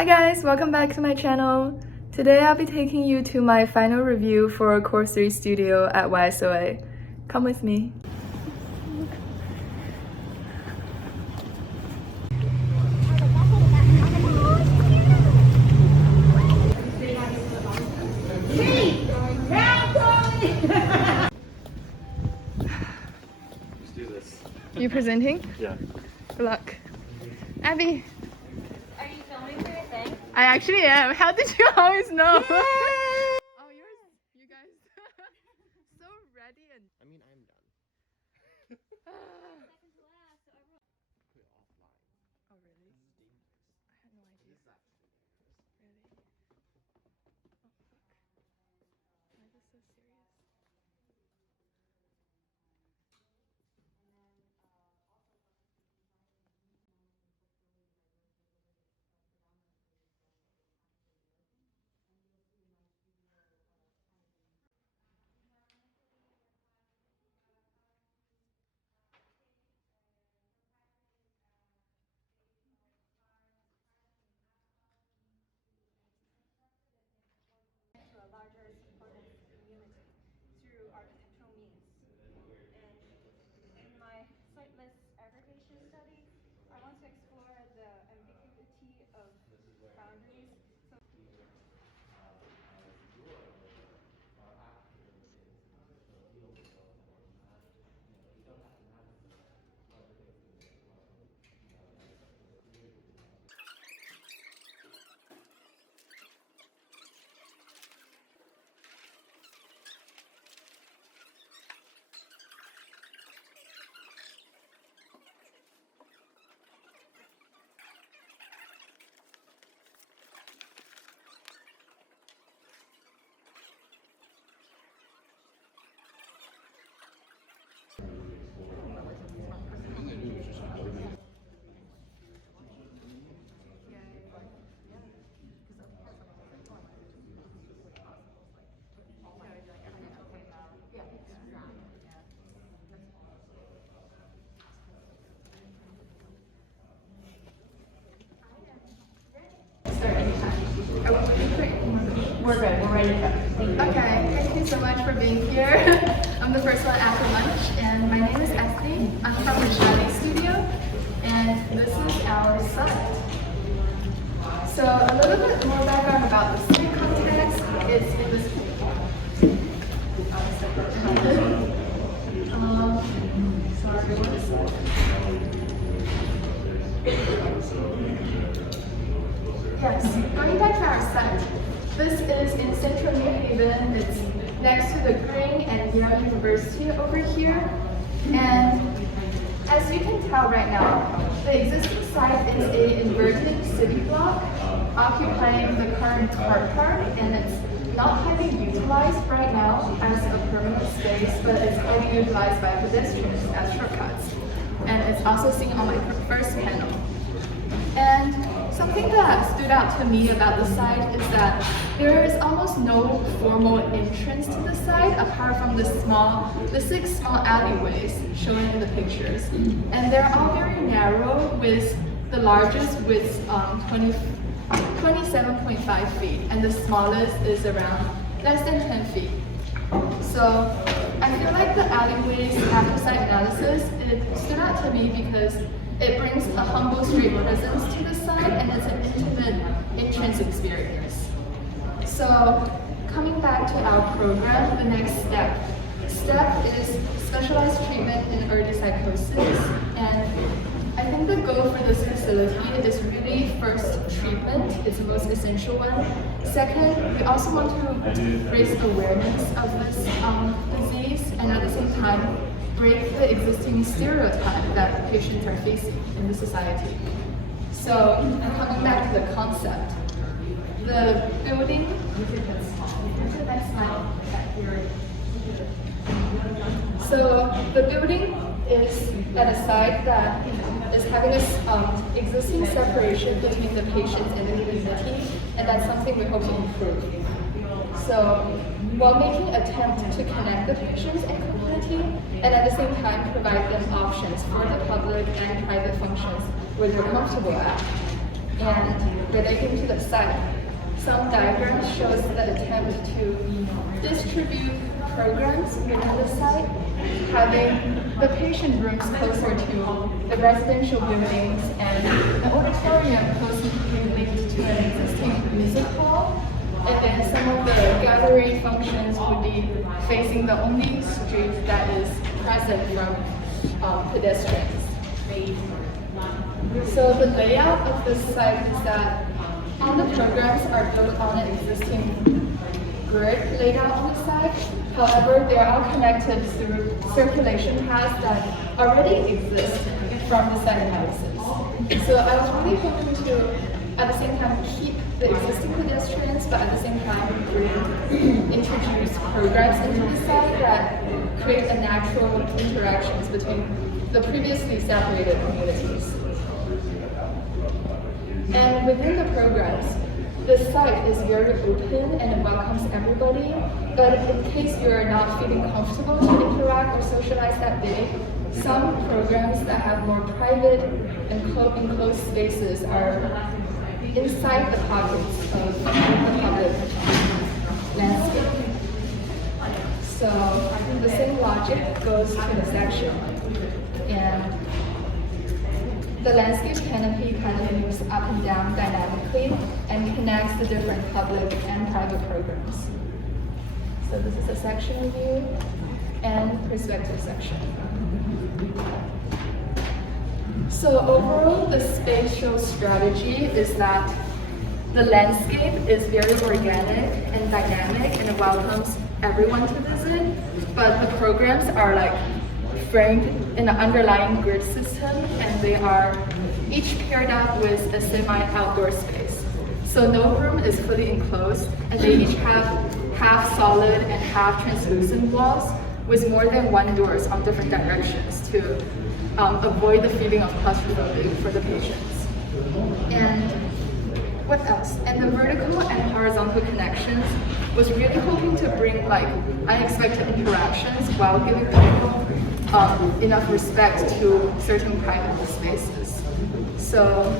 Hi guys, welcome back to my channel. Today I'll be taking you to my final review for Course 3 Studio at YSoA. Come with me. Let's do this. You presenting? Yeah. Good luck. Abby. Are you filming for your thing? I actually am. How did you always know? Oh, you guys so ready and I mean, I'm done. Second to last, so everyone. Put it offline. Oh really? This is dangerous. I had no idea. This is actually dangerous. Really? Oh fuck. Why is this so serious? To a larger supportive community through architectural means. And in my sightless aggregation study, I want to explore the ambiguity of boundaries. So We're good. We're ready to go. Okay, thank you so much for being here. I'm the first one after lunch, and my name is Esty. I'm from the Shining Studio, and this is our site. So a little bit more background about the city context. It's in this. Sorry, one second. Yes, going back to our site. This is in central New Haven. It's next to the Green and Yale University over here. And as you can tell right now, the existing site is an inverted city block occupying the current car park, and it's not highly utilized right now as a permanent space, but it's highly utilized by pedestrians as shortcuts. And it's also seen on my first panel. And something that stood out to me about the site is that there is almost no formal entrance to the site apart from the 6 small alleyways shown in the pictures. And they're all very narrow, with the largest width 27.5 feet, and the smallest is around less than 10 feet. So I feel like the alleyways after site analysis, it stood out to me because it brings a humble street presence to the site, and it's an intimate entrance experience. So coming back to our program, the next step is specialized treatment in early psychosis. And I think the goal for this facility is really first treatment, it's the most essential one. Second, we also want to raise awareness of this disease, and at the same time break the existing stereotype that patients are facing in the society. So coming back to the concept, the building, next slide. So the building is at a site that is having this existing separation between the patients and the community, and that's something we hope to improve. So while making an attempt to connect the patients and community, and at the same time provide them options for the public and private functions where they're comfortable at. And relating to the site, some diagrams shows the attempt to distribute programs within the site, having the patient rooms closer to the residential buildings and the auditorium closely linked to an existing music hall. And then some of the gallery functions would be facing the only street that is present from pedestrians. So the layout of the site is that all the programs are built on an existing grid laid out on the site. However, they are all connected through circulation paths that already exist from the site analysis. So I was really hoping to, at the same time, keep the existing pedestrians, but at the same time, introduce programs into the site that create a natural interactions between the previously separated communities. And within the programs, the site is very open and it welcomes everybody, but in case you're not feeling comfortable to interact or socialize that day, some programs that have more private and enclosed spaces are inside the pockets of the public landscape. So the same logic goes to the section. And the landscape canopy kind of moves up and down dynamically and connects the different public and private programs. So this is a section view and perspective section. So overall, the spatial strategy is that the landscape is very organic and dynamic and it welcomes everyone to visit, but the programs are like framed in an underlying grid system, and they are each paired up with a semi-outdoor space. So no room is fully enclosed, and they each have half solid and half translucent walls with more than one doors on different directions to avoid the feeling of claustrophobia for the patients. And what else? And the vertical and horizontal connections was really hoping to bring like unexpected interactions while giving people enough respect to certain private spaces. So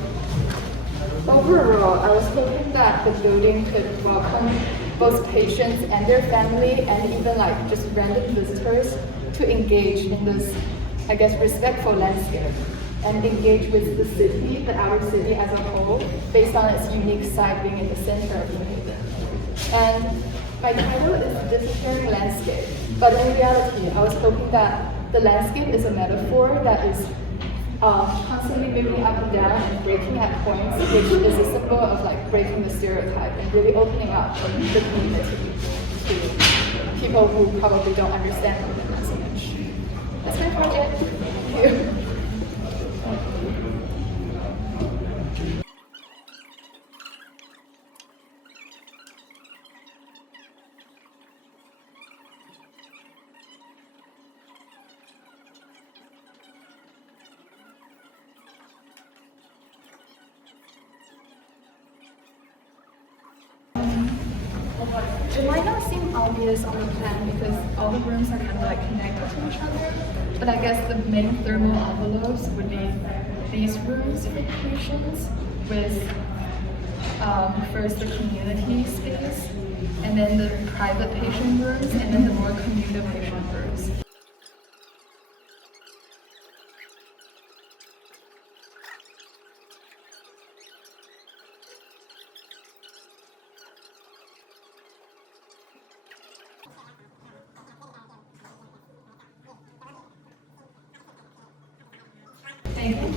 overall, I was hoping that the building could welcome both patients and their family and even like just random visitors to engage in this, I guess, respectful landscape and engage with the city, the outer city as a whole, based on its unique site being in the center of the haven. And my title is Disappearing Landscape, but in reality, I was hoping that the landscape is a metaphor that is constantly moving up and down and breaking at points, which is a symbol of like breaking the stereotype and really opening up the community to people who probably don't understand the message. That's my project. Thank you. It might not seem obvious on the plan because all the rooms are kind of like connected to each other, but I guess the main thermal envelopes would be these rooms for patients with first the community space, and then the private patient rooms, and then the more communal patient rooms. Thank you.